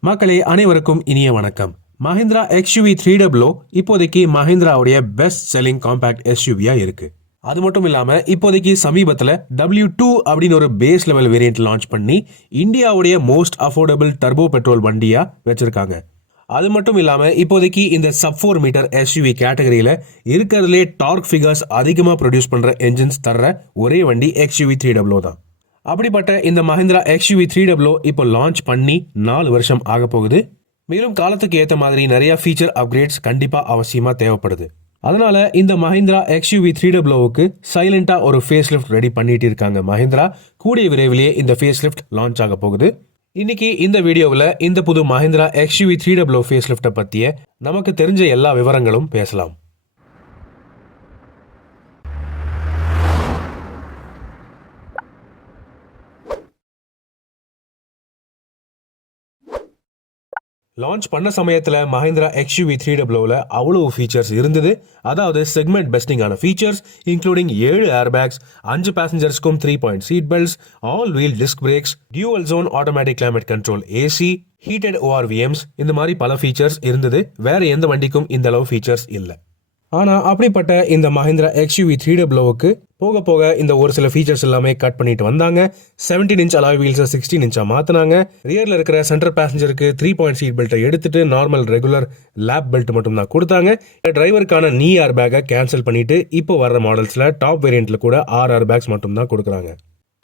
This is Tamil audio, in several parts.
மக்களே அனைவருக்கும் இனிய வணக்கம். மஹிந்திரா எக்ஸ்யூவி த்ரீ டபுளோ இப்போதைக்கு மஹிந்திராவுடைய பெஸ்ட் செல்லிங் காம்பேக்ட் எஸ்யூவியா இருக்கு. அது மட்டும் இல்லாம இப்போதைக்கு சமீபத்துல டபிள்யூ டூ அப்படின்னு ஒரு பேஸ் லெவல் வேரியன்ட் லான்ச் பண்ணி இந்தியாவுடைய மோஸ்ட் அஃபோர்டபுள் டர்போ பெட்ரோல் வண்டியா வச்சிருக்காங்க. அது மட்டும் இல்லாம இப்போதைக்கு இந்த சப் ஃபோர் மீட்டர் எஸ்யூவி கேட்டகரியில இருக்கிறதுலே டார்க் ஃபிகர்ஸ் அதிகமா ப்ரொடியூஸ் பண்ற என்ஜின்ஸ் தர்ற ஒரே வண்டி எக்ஸ்யூவி த்ரீ டபுளோ தான். அப்படிப்பட்ட இந்த Mahindra XUV three double O இப்போ லான்ச் பண்ணி நாலு வருஷம் ஆக போகுது. மேலும் காலத்துக்கு ஏற்ற மாதிரி நிறைய ஃபீச்சர் அப்கிரேட்ஸ் கண்டிப்பாக அவசியமாக தேவைப்படுது. அதனால இந்த மஹிந்திரா எக்ஸ்யூவி த்ரீ டபுளோவுக்கு சைலண்டாக ஒரு ஃபேஸ் லிஃப்ட் ரெடி பண்ணிட்டு இருக்காங்க மஹிந்திரா. கூடிய விரைவிலேயே இந்த ஃபேஸ் லிஃப்ட் லான்ச் ஆக போகுது. இன்னைக்கு இந்த வீடியோவில் இந்த புது Mahindra XUV three double O face லிஃப்டை பற்றிய நமக்கு தெரிஞ்ச எல்லா விவரங்களும் பேசலாம். லான்ச் பண்ண சமயத்தில் மஹிந்திரா எக்ஸ்யூவி த்ரீ டபுளோவில் அவ்வளவு ஃபீச்சர்ஸ் இருந்தது. அதாவது செக்மெண்ட் பெஸ்டிங்கான ஃபீச்சர்ஸ் இன்க்ளூடிங் ஏழு ஏர்பேக்ஸ் அஞ்சு பேசஞ்சர்ஸ்க்கும் three point seat belts all wheel disc brakes dual zone automatic climate control AC heated ORVMs இந்த மாதிரி பல ஃபீச்சர்ஸ் இருந்தது. வேற எந்த வண்டிக்கும் இந்த அளவு ஃபீச்சர்ஸ் இல்லை. ஆனால் அப்படிப்பட்ட இந்த மஹிந்திரா எக்ஸ்யூவி த்ரீ டபுளோவுக்கு போக போக இந்த ஒரு சில ஃபீச்சர்ஸ் எல்லாமே கட் பண்ணிட்டு வந்தாங்க. 17 இன்ச் அலாய் வீல்ஸை சிக்ஸ்டீன் இன்ச்சாக மாற்றினாங்க ரியரில் இருக்கிற சென்டர் பேசஞ்சருக்கு த்ரீ பாயிண்ட் சீட் பெல்ட்டை எடுத்துட்டு நார்மல் ரெகுலர் லேப் பெல்ட் மட்டும் தான் கொடுத்தாங்க. டிரைவருக்கான நீ ஏர் பேக்கை கேன்சல் பண்ணிட்டு இப்போ வர்ற மாடல்ஸில் டாப் வேரியண்ட்டில் கூட ஆர் ஏர் பேக்ஸ் மட்டும் தான் கொடுக்குறாங்க.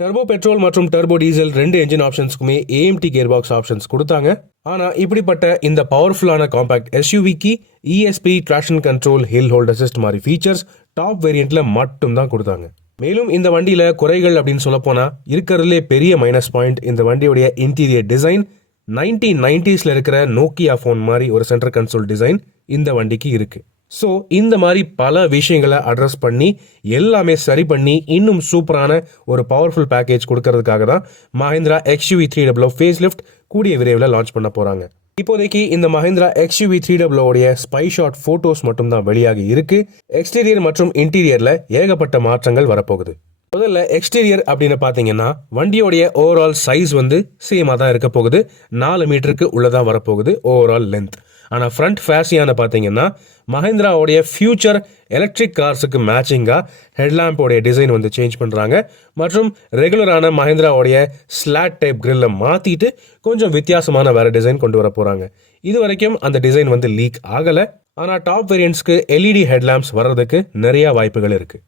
டர்போ பெட்ரோல் மற்றும் டர்போ டீசல் ரெண்டு என்ஜின் ஆப்ஷன்ஸ்க்குமே ஏஎம்டி கியர் பாக்ஸ் ஆப்ஷன்ஸ் கொடுத்தாங்க. ஆனால் இப்படிப்பட்ட இந்த பவர்ஃபுல்லான compact எஸ்யூவிக்கு ESP traction control hill hold assist மாதிரி ஃபீச்சர்ஸ் டாப் வேரியண்ட்டில் மட்டும் தான் கொடுத்தாங்க. மேலும் இந்த வண்டியில் குறைகள் அப்படின்னு சொல்லப்போனால் இருக்கிறதுலே பெரிய மைனஸ் பாயிண்ட் இந்த வண்டியுடைய இன்டீரியர் டிசைன் நைன்டீன் நைன்டிஸில் இருக்கிற நோக்கியா ஃபோன் மாதிரி ஒரு சென்டர் கன்சோல் டிசைன் இந்த வண்டிக்கு இருக்குது ஸோ இந்த மாதிரி பல விஷயங்களை அட்ரஸ் பண்ணி எல்லாமே சரி பண்ணி இன்னும் சூப்பரான ஒரு பவர்ஃபுல் பேக்கேஜ் கொடுக்கறதுக்காக தான் Mahindra XUV three double face lift கூடிய விரைவில் லான்ச் பண்ண போகிறாங்க இப்போதைக்கு இந்த மஹிந்திரா எக்ஸ்யூவி த்ரீ டபுளோடைய ஸ்பை ஷாட் ஃபோட்டோஸ் மட்டும் தான் வெளியாகி இருக்கு. எக்ஸ்டீரியர் மற்றும் இன்டீரியரில் ஏகப்பட்ட மாற்றங்கள் வரப்போகுது. முதல்ல எக்ஸ்டீரியர் அப்படின்னு பார்த்தீங்கன்னா வண்டியோடைய ஓவரால் சைஸ் வந்து சேமாக தான் இருக்க போகுது. நாலு மீட்டருக்கு உள்ளதாக வரப்போகுது ஓவரால் லென்த் ஆனால் ஃப்ரண்ட் ஃபேஷியான பார்த்தீங்கன்னா மஹிந்திராவுடைய ஃபியூச்சர் எலக்ட்ரிக் கார்ஸுக்கு மேட்சிங்காக ஹெட்லாம்போடைய டிசைன் வந்து சேஞ்ச் பண்ணுறாங்க மற்றும் ரெகுலரான மஹிந்திராவுடைய ஸ்லாட் டைப் கிரில்லை மாற்றிட்டு கொஞ்சம் வித்தியாசமான வேறு டிசைன் கொண்டு வர போகிறாங்க இது வரைக்கும் அந்த டிசைன் வந்து லீக் ஆகலை. ஆனால் டாப் வேரியன்ட்ஸ்க்கு எல்இடி ஹெட்லாம்ப்ஸ் வர்றதுக்கு நிறையா வாய்ப்புகள் இருக்குது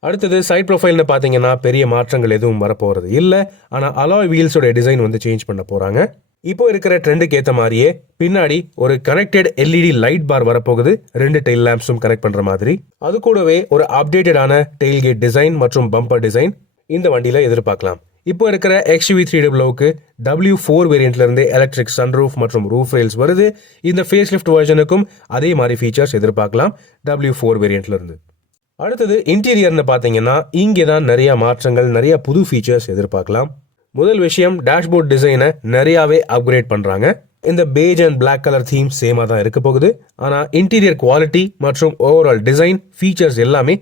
அடுத்தது சைட் ப்ரொஃபைல்னு பார்த்தீங்கன்னா பெரிய மாற்றங்கள் எதுவும் வரப்போகிறது இல்லை. ஆனால் அலாய் வீல்ஸோடைய டிசைன் வந்து சேஞ்ச் பண்ண போகிறாங்க இப்போ இருக்கிற ட்ரெண்டுக்கு ஏற்ற மாதிரியே பின்னாடி ஒரு கனெக்டட் எல்இடி லைட் பார் வரப்போகுது. ரெண்டு டெயில் லேம்ப்ஸும் கனெக்ட் பண்ணுற மாதிரி. அது கூடவே ஒரு அப்டேட்டடான டெயில் கேட் டிசைன் மற்றும் பம்பர் டிசைன் இந்த வண்டியில் எதிர்பார்க்கலாம். இப்போ இருக்கிற எக்ஸ்யூவி த்ரீ டபுளோவுக்கு டபிள்யூ ஃபோர் வேரியண்ட்ல இருந்து எலக்ட்ரிக் சன்ரூஃப் மற்றும் ரூஃப் ரெயில்ஸ் வருது. இந்த ஃபேஸ் லிஃப்ட் வெர்ஷனுக்கும் அதே மாதிரி ஃபீச்சர்ஸ் எதிர்பார்க்கலாம் டபிள்யூ ஃபோர் வேரியண்ட்ல இருந்து. அடுத்தது இன்டீரியர்னு பார்த்தீங்கன்னா இங்கே தான் நிறைய மாற்றங்கள் நிறைய புது ஃபீச்சர்ஸ் எதிர்பார்க்கலாம். முதல் விஷயம் டேஷ்போர்ட் டிசைனை நிறையாவே அப்கிரேட் பண்ணுறாங்க இந்த beige and black colour theme சேமாக தான் இருக்க போகுது. ஆனால் இன்டீரியர் குவாலிட்டி மற்றும் ஓவரால் டிசைன் ஃபீச்சர்ஸ் எல்லாமே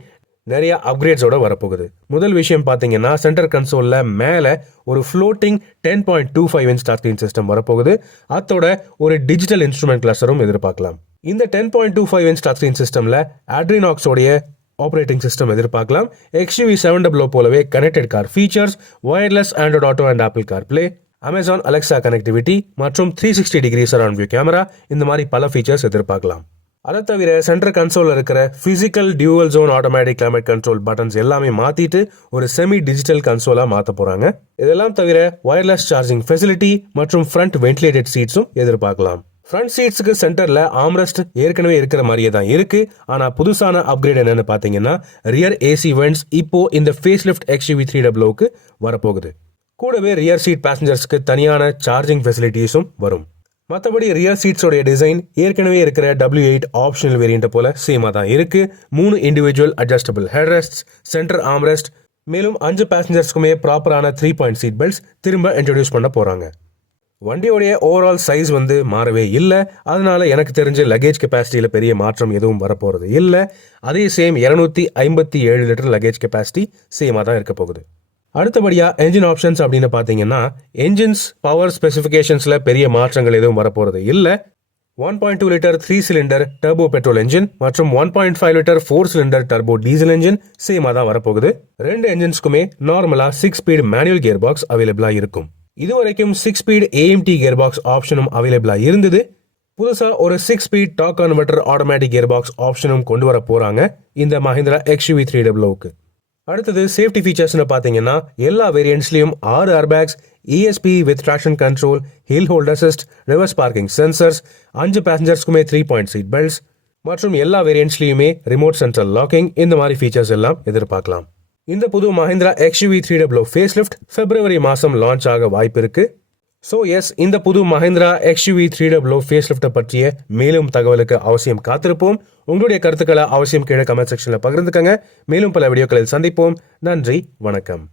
நிறைய அப்கிரேட்ஸோட வரப்போகுது. முதல் விஷயம் பார்த்தீங்கன்னா சென்டர் கன்சோலில் மேலே ஒரு floating ten point two five inch touch system வரப்போகுது. அதோட ஒரு டிஜிட்டல் இன்ஸ்ட்ருமெண்ட் கிளஸ்டரும் எதிர்பார்க்கலாம். இந்த ten point two five inch touch சிஸ்டமில் ஆட்ரினாக்ஸோடைய ஆப்ரேட்டிங் சிஸ்டம் எதிர்பார்க்கலாம். எக்ஸ்யூவி செவன் டபுளோ போலவே connected car features wireless Android auto and Apple car play Amazon Alexa connectivity மற்றும் three sixty degree surround view camera இந்த மாதிரி பல ஃபீச்சர்ஸ் எதிர்பார்க்கலாம். அதை தவிர சென்டர் கன்சோலில் இருக்கிற physical dual zone automatic climate control buttons எல்லாமே மாற்றிட்டு ஒரு செமி டிஜிட்டல் கன்சோலாக மாற்ற போகிறாங்க இதெல்லாம் தவிர ஒயர்லெஸ் சார்ஜிங் ஃபெசிலிட்டி மற்றும் ஃப்ரண்ட் வென்டிலேட்டட் சீட்ஸும் எதிர்பார்க்கலாம். ஃப்ரண்ட் சீட்ஸுக்கு சென்டரில் ஆம்ரஸ்ட் ஏற்கனவே இருக்கிற மாதிரியே தான் இருக்குது ஆனால் புதுசான அப்கிரேட் என்னென்னு பார்த்தீங்கன்னா ரியர் ஏசி வென்ட்ஸ் இப்போது இந்த ஃபேஸ் லிஃப்ட் எக்ஸ்யூவி த்ரீ டபுளோக்கு வரப்போகுது. கூடவே ரியர் சீட் பேசஞ்சர்ஸ்க்கு தனியான சார்ஜிங் ஃபெசிலிட்டிஸும் வரும். மற்றபடி ரியர் சீட்ஸோடைய டிசைன் ஏற்கனவே இருக்கிற டபிள்யூ எயிட் ஆப்ஷனல் வேரியண்ட்டை போல சேமாக தான் இருக்குது மூணு individual adjustable headrest centre armrest மேலும் அஞ்சு பேசஞ்சர்ஸ்க்குமே ப்ராப்பரான த்ரீ பாயிண்ட் சீட் பெல்ட்ஸ் திரும்ப இன்ட்ரடியூஸ் பண்ண போகிறாங்க வண்டியோடைய ஓவரால் சைஸ் வந்து மாறவே இல்லை. அதனால் எனக்கு தெரிஞ்ச லக்கேஜ் கெப்பாசிட்டியில் பெரிய மாற்றம் எதுவும் வரப்போகிறது இல்லை. அதே சேம் இரநூத்தி ஐம்பத்தி ஏழு லிட்டர் லக்கேஜ் கெப்பாசிட்டி சேமாக தான் இருக்க போகுது. அடுத்தபடியாக என்ஜின் ஆப்ஷன்ஸ் அப்படின்னு பார்த்தீங்கன்னா என்ஜின்ஸ் பவர் ஸ்பெசிஃபிகேஷன்ஸில் பெரிய மாற்றங்கள் எதுவும் வரப்போகிறது இல்லை. One point two litre three cylinder turbo petrol engine மற்றும் one point five litre four cylinder turbo diesel engine same தான் வரப்போகுது. ரெண்டு என்ஜின்ஸ்க்குமே நார்மலாக six speed manual gear box அவைலபிளாக இருக்கும். இதுவரைக்கும் six speed AMT gear box ஆப்ஷனும் அவைலபிளாக இருந்தது. புதுசாக ஒரு six speed torque converter automatic gear box ஆப்ஷனும் கொண்டு வர போகிறாங்க இந்த மஹிந்திரா எக்ஸ்யூவி த்ரீ டபிள்யூக்கு அடுத்தது சேஃப்டி ஃபீச்சர்ஸ்னு பார்த்தீங்கன்னா எல்லா வேரியன்ட்ஸ்லையும் ஆறு airbags ESP with traction control hill hold assist reverse parking sensors அஞ்சு பேசஞ்சர்ஸ்க்குமே த்ரீ பாயிண்ட் சீட் பெல்ட்ஸ் மற்றும் எல்லா வேரியன்ட்ஸ்லையுமே ரிமோட் சென்ட்ரல் லாக்கிங் இந்த மாதிரி ஃபீச்சர்ஸ் எல்லாம் எதிர்பார்க்கலாம். இந்த புது Mahindra XUV three W face lift பிப்ரவரி மாதம் லான்ச் ஆக வாய்ப்பு இருக்கு ஸோ எஸ் இந்த புது Mahindra XUV three W face லிஃப்ட்டை பற்றிய மேலும் தகவலுக்கு அவசியம் காத்திருப்போம். உங்களுடைய கருத்துக்களை அவசியம் கீழே கமெண்ட் செக்ஷனில் பகிர்ந்துக்கங்க. மேலும் பல வீடியோக்களில் சந்திப்போம். நன்றி வணக்கம்.